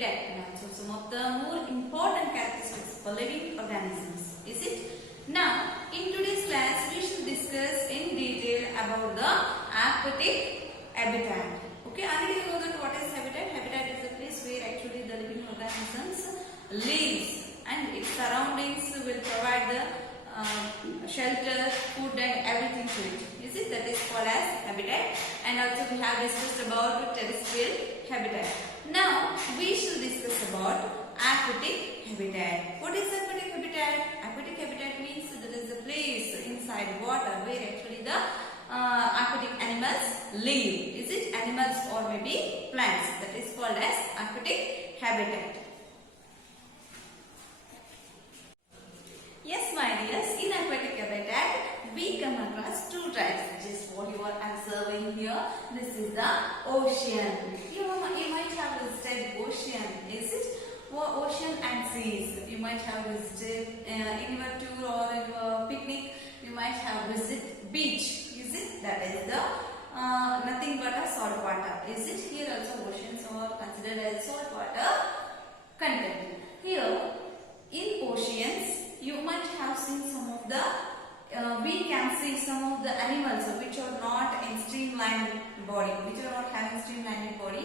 habitat and also some of the more important characteristics for living organisms. Is it? Now, in today's class, we shall discuss in detail about the aquatic habitat. Okay, already you know that what is habitat? Habitat is a place where actually the living organisms lives and its surroundings will provide the shelter, food and everything to it. Is it? That is called as habitat. And also we have discussed about terrestrial habitat. Now we shall discuss about aquatic habitat. What is aquatic habitat? Aquatic habitat means that is a place inside water where actually the aquatic animals live. Is it? Animals or maybe plants. That is called as aquatic habitat. Yes, my dears, in aquatic habitat, we come across two types, which is what you are observing here. This is the ocean. You might have visited ocean, is it? Ocean and seas. You might have visited in your tour or in your picnic. You might have visited beach, is it? That is the nothing but a salt water, is it? Here also oceans are considered as salt water content. Here in oceans, you might have seen some of the, we can see some of the animals which are not in streamlined body, which are not having streamlined body.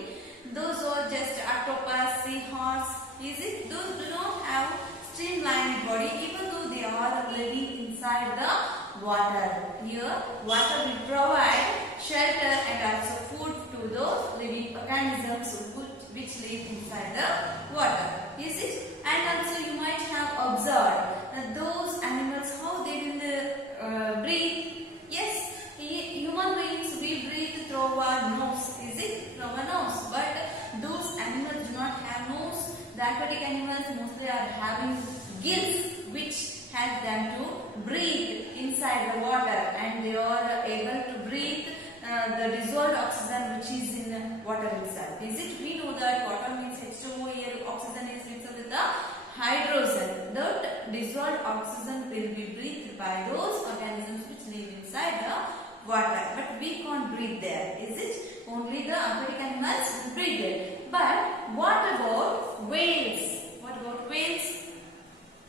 Those are just octopus, seahorse, is it? Those do not have streamlined body even though they are living inside the water. Here, water will provide shelter and also food to those living organisms which live inside the water. Is it? And also you might have observed those animals how they will breathe. Yes, human beings we breathe through our nose. Is it? Through our nose. But those animals do not have nose. The aquatic animals mostly are having gills which help them to breathe inside the water, and they are able to breathe the dissolved oxygen which is in water itself. Is it? We know that water means H2O, here oxygen is mixed with the hydrogen. That dissolved oxygen will be breathed by those organisms which live inside the water. But we can't breathe there. Is it? Only the aquatic animals breathe it. But what about whales? What about whales?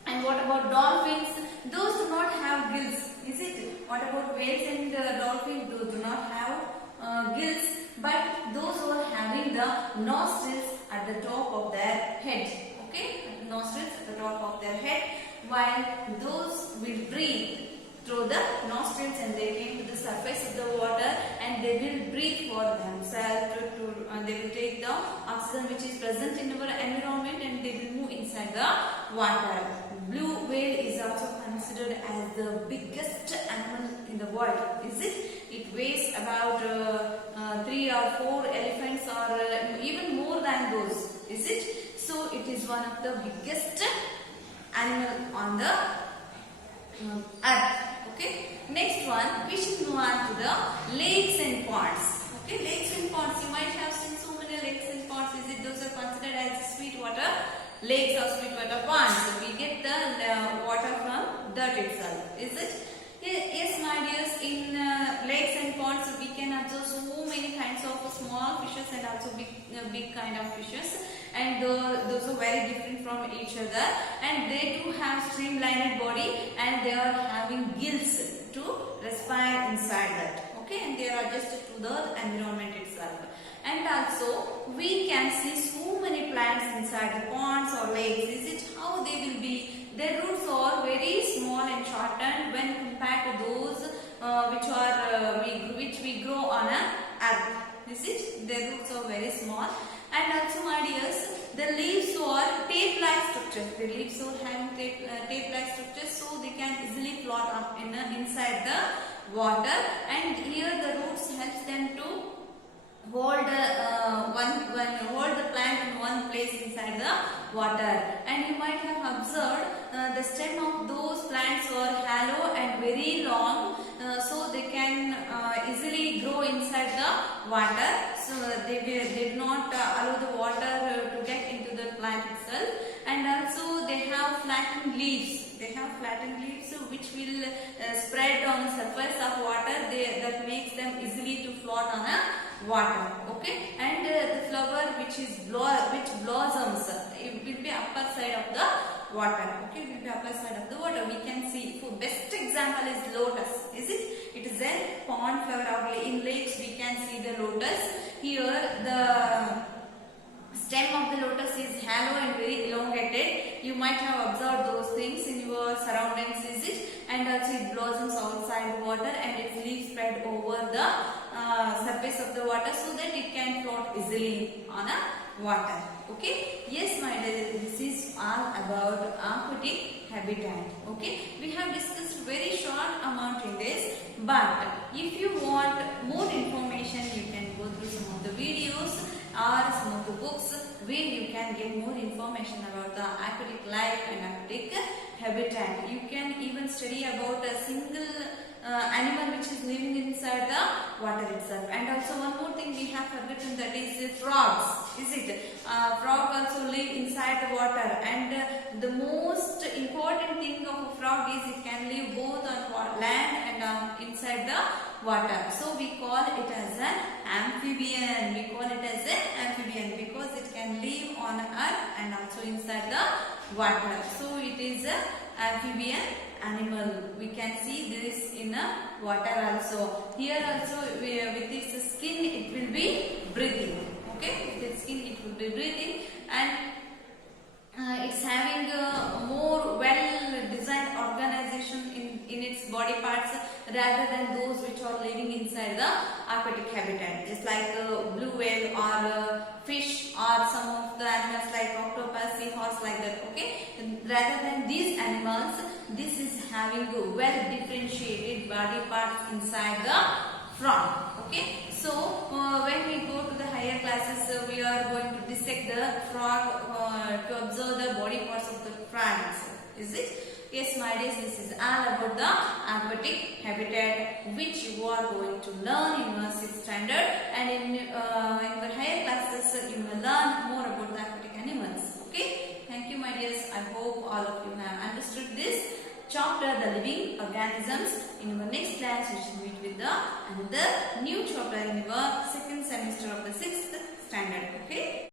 And what about dolphins? Those do not have gills. Is it? What about whales and dolphins? Those do not have gills. But those who are having the nostrils at the top of their head. Okay? Nostrils at the top of their head. While those will breathe through the nostrils and they came to the surface of the water and they will breathe for themselves. They will take the oxygen which is present in our environment and they will move inside the water. Blue whale is also considered as the biggest animal in the world. Is it? It weighs about 3 or 4 elephants or even more than those. Is it? So it is one of the biggest animal on the earth. Okay. Next one, we should move on to the lakes and ponds. Okay, lakes and ponds. You might have seen so many lakes and ponds. Is it? Those are considered as sweet water lakes or sweet water ponds. So we get the water from dirt itself. Is it? Yes, my dears. In lakes and ponds, we can observe so many kinds of small fishes and also big kind of fishes. And those are very different from each other. And they do have streamlined body and they are having gills to respire inside that. Okay, and they are adjusted to the environment itself. And also we can see so many plants inside the ponds or lakes. Is it? How they will be? Their roots are very small and shortened when compared to those which we grow on a earth. Is it? Their roots are very small. And also, my dears, the leaves are tape-like structures. The leaves are having tape-like structures, so they can easily float up inside the water. And here the roots helps them to hold the plant in one place inside the water. And you might have observed the stem of those plants are hollow and very long, so they can easily grow inside the water. So they do not allow the water to get into the plant itself. And also they have flattened leaves. They have flattened leaves which will spread on the surface of water. That makes them easily to float on a water. Okay, and the flower which blossoms. It will be upper side of the water. Okay, it will be upper side of the water. We can see. For best example is lotus. Is it? It is a pond flower. Or in lakes we can see the lotus. Here the stem of the lotus is hollow and very elongated. You might have observed those things in your surroundings, is it? And also it blossoms outside water and its leaves spread over the surface of the water so that it can float easily on a water. Okay? Yes, my dear, this is all about aquatic habitat. Okay? We have discussed very short amount in this, but if you want more information, you can go through some of the videos or some of the books where you can get more information about the aquatic life and aquatic habitat. You can even study about a single animal which is living inside the water itself. And also one more thing we have forgotten, that is frogs. Is it? Frog also live inside the water, and the most important thing of a frog is it can live both on land and inside the water. So we call it as an amphibian. We call it as an amphibian because it can live on earth and also inside the water. So it is an amphibian animal. We can see this in a water also. Here also with its skin it will be breathing. Okay, with its skin it will be breathing, and it's having a more well designed organization in its body parts rather than those which are living inside the aquatic habitat, just like blue whale or fish or some of the animals like octopus, seahorse, like that. Okay, rather than these animals, this is having well differentiated body parts inside the frog. Okay, so when we go to the higher classes, we are going to dissect the frog to observe the body parts of the frogs. Is it? Yes, my dears, this is all about the aquatic habitat which you are going to learn in your 6th standard, and in your higher classes you will learn more about the aquatic animals. Okay, thank you, my dears. I hope all of you have understood this chapter, the living organisms. In our next class we should meet with the another new chapter in our 2nd semester of the 6th standard. Okay.